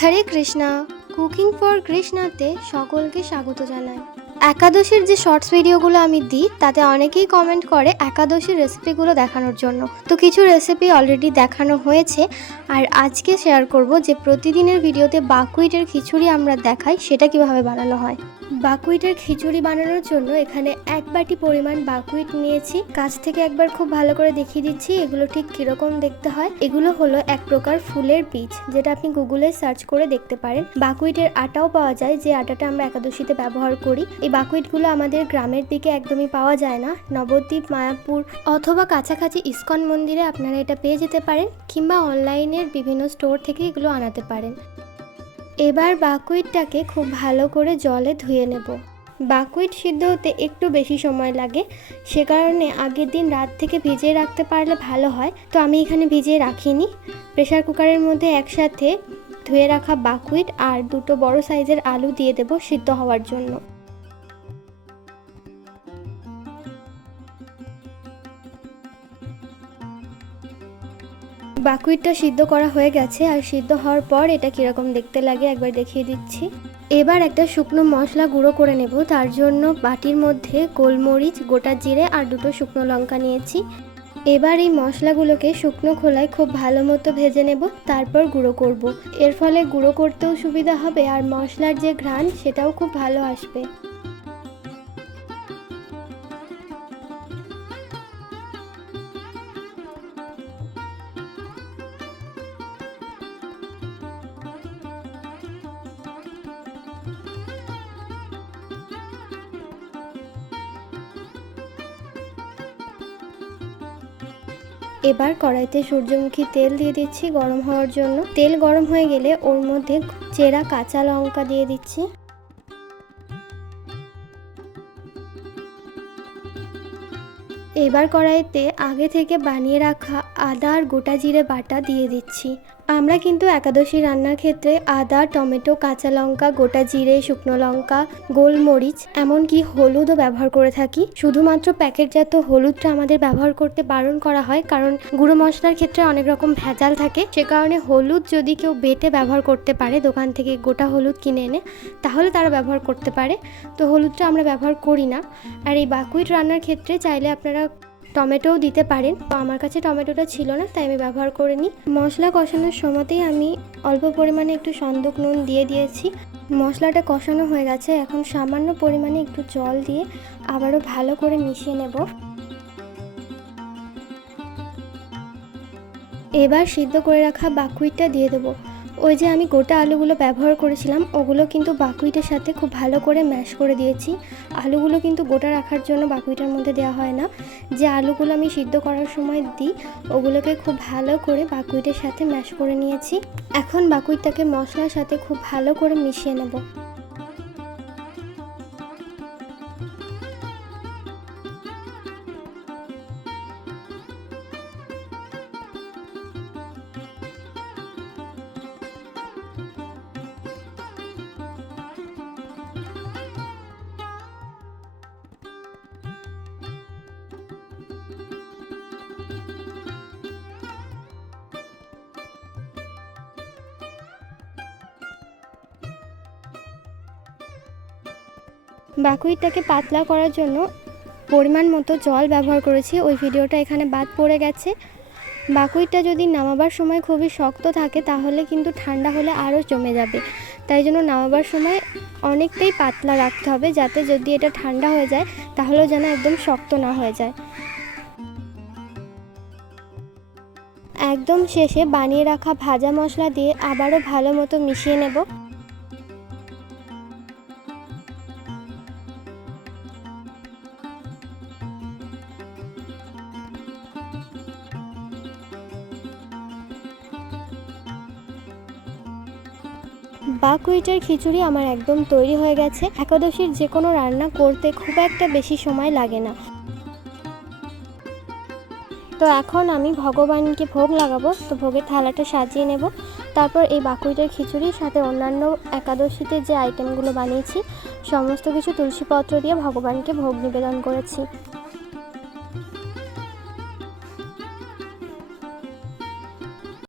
Hare Krishna, cooking for কৃষ্ণাতে সকলকে স্বাগত জানাই। একাদশীর যে শর্টস ভিডিওগুলো আমি দিই তাতে অনেকেই কমেন্ট করে একাদশীর রেসিপিগুলো দেখানোর জন্য। তো কিছু রেসিপি অলরেডি দেখানো হয়েছে, আর আজকে শেয়ার করব যে প্রতিদিনের ভিডিওতে বাকুইটের খিচুড়ি আমরা দেখাই সেটা কিভাবে বানানো হয়। বাকুইটের খিচুড়ি বানানোর জন্য এখানে 1 বাটি পরিমাণ বাকুইট নিয়েছি। কাছ থেকে একবার খুব ভালো করে দেখিয়ে দিচ্ছি এগুলো ঠিক কীরকম দেখতে হয়। এগুলো হলো এক প্রকার ফুলের বীজ, যেটা আপনি গুগলে সার্চ করে দেখতে পারেন। বাকুইটের আটাও পাওয়া যায়, যে আটাটা আমরা একাদশীতে ব্যবহার করি। এই বাকুইটগুলো আমাদের গ্রামের দিকে একদমই পাওয়া যায় না। নবদ্বীপ, মায়াপুর অথবা কাছাকাছি ইস্কন মন্দিরে আপনারা এটা পেয়ে যেতে পারেন, কিংবা অনলাইনের বিভিন্ন স্টোর থেকে এগুলো আনাতে পারেন। এবার বাকুইটটাকে খুব ভালো করে জলে ধুয়ে নেব। বাকুইট সিদ্ধ হতে একটু বেশি সময় লাগে, সে কারণে আগের দিন রাত থেকে ভিজিয়ে রাখতে পারলে ভালো হয়। তো আমি এখানে ভিজিয়ে রাখিনি। প্রেসার কুকারের মধ্যে একসাথে ধুয়ে রাখা বাকুইট আর 2টো বড় সাইজের আলু দিয়ে দেব সিদ্ধ হওয়ার জন্য। বাকুইটটা সিদ্ধ করা হয়ে গেছে, আর সিদ্ধ হওয়ার পর এটা কীরকম দেখতে লাগে একবার দেখিয়ে দিচ্ছি। এবার একটা শুকনো মশলা গুঁড়ো করে নেব। তার জন্য বাটির মধ্যে গোলমরিচ, গোটা জিরে আর 2টো শুকনো লঙ্কা নিয়েছি। এবার এই মশলাগুলোকে শুকনো খোলায় খুব ভালো মতো ভেজে নেব, তারপর গুঁড়ো করব। এর ফলে গুঁড়ো করতেও সুবিধা হবে, আর মশলার যে ঘ্রাণ সেটাও খুব ভালো আসবে। এবার কড়াইতে সূর্যমুখী তেল দিয়ে দিচ্ছি গরম হওয়ার জন্য। তেল গরম হয়ে গেলে ওর মধ্যে চেরা কাঁচা লঙ্কা দিয়ে দিচ্ছি। এবার কড়াইতে আগে থেকে বানিয়ে রাখা আদা আর গোটা জিরে বাটা দিয়ে দিচ্ছি। আমরা কিন্তু একাদশী রান্নার ক্ষেত্রে আদা, টমেটো, কাঁচা লঙ্কা, গোটা জিরে, শুকনো লঙ্কা, গোলমরিচ, এমনকি হলুদও ব্যবহার করে থাকি। শুধুমাত্র প্যাকেটজাত হলুদটা আমাদের ব্যবহার করতে বারণ করা হয়, কারণ গুঁড়ো মশলার ক্ষেত্রে অনেক রকম ভেজাল থাকে। সে কারণে হলুদ যদি কেউ বেটে ব্যবহার করতে পারে, দোকান থেকে গোটা হলুদ কিনে এনে, তাহলে তারা ব্যবহার করতে পারে। তো হলুদটা আমরা ব্যবহার করি না। আর এই বাকুইট রান্নার ক্ষেত্রে চাইলে আপনারা টমেটোও দিতে পারেন। তো আমার কাছে টমেটোটা ছিল না, তাই আমি ব্যবহার করিনি। মশলা কষানোর সময়তেই আমি অল্প পরিমাণে একটু সন্দক নুন দিয়ে দিয়েছি। মশলাটা কষানো হয়ে গেছে, এখন সামান্য পরিমাণে একটু জল দিয়ে আবারও ভালো করে মিশিয়ে নেব। এবার সিদ্ধ করে রাখা বাকুইটটা দিয়ে দেবো। ওই যে আমি গোটা আলুগুলো ব্যবহার করেছিলাম, ওগুলো কিন্তু বাকুইটের সাথে খুব ভালো করে ম্যাশ করে দিয়েছি। আলুগুলো কিন্তু গোটা রাখার জন্য বাকুইটের মধ্যে দেওয়া হয় না। যে আলুগুলো আমি সিদ্ধ করার সময় দিই, ওগুলোকে খুব ভালো করে বাকুইটের সাথে ম্যাশ করে নিয়েছি। এখন বাকুইটটাকে মশলার সাথে খুব ভালো করে মিশিয়ে নেব। বাকুইটটাকে পাতলা করার জন্য পরিমাণ মতো জল ব্যবহার করেছি। ওই ভিডিওটা এখানে বাদ পড়ে গেছে। বাকুইটটা যদি নামাবার সময় খুবই শক্ত থাকে, তাহলে কিন্তু ঠান্ডা হলে আরও জমে যাবে। তাই জন্য নামাবার সময় অনেকটাই পাতলা রাখতে হবে, যাতে যদি এটা ঠান্ডা হয়ে যায় তাহলেও যেন একদম শক্ত না হয়ে যায়। একদম শেষে বানিয়ে রাখা ভাজা মশলা দিয়ে আবারও ভালো মতো মিশিয়ে নেব। বাকুইটের খিচুড়ি আমার একদম তৈরি হয়ে গেছে। একাদশীর যে কোনো রান্না করতে খুব একটা বেশি সময় লাগে না। তো এখন আমি ভগবানকে ভোগ লাগাবো। তো ভোগের থালাটা সাজিয়ে নেব। তারপর এই বাকুইটের খিচুড়ির সাথে অন্যান্য একাদশীতে যে আইটেমগুলো বানিয়েছি সমস্ত কিছু তুলসীপত্র দিয়ে ভগবানকে ভোগ নিবেদন করেছি।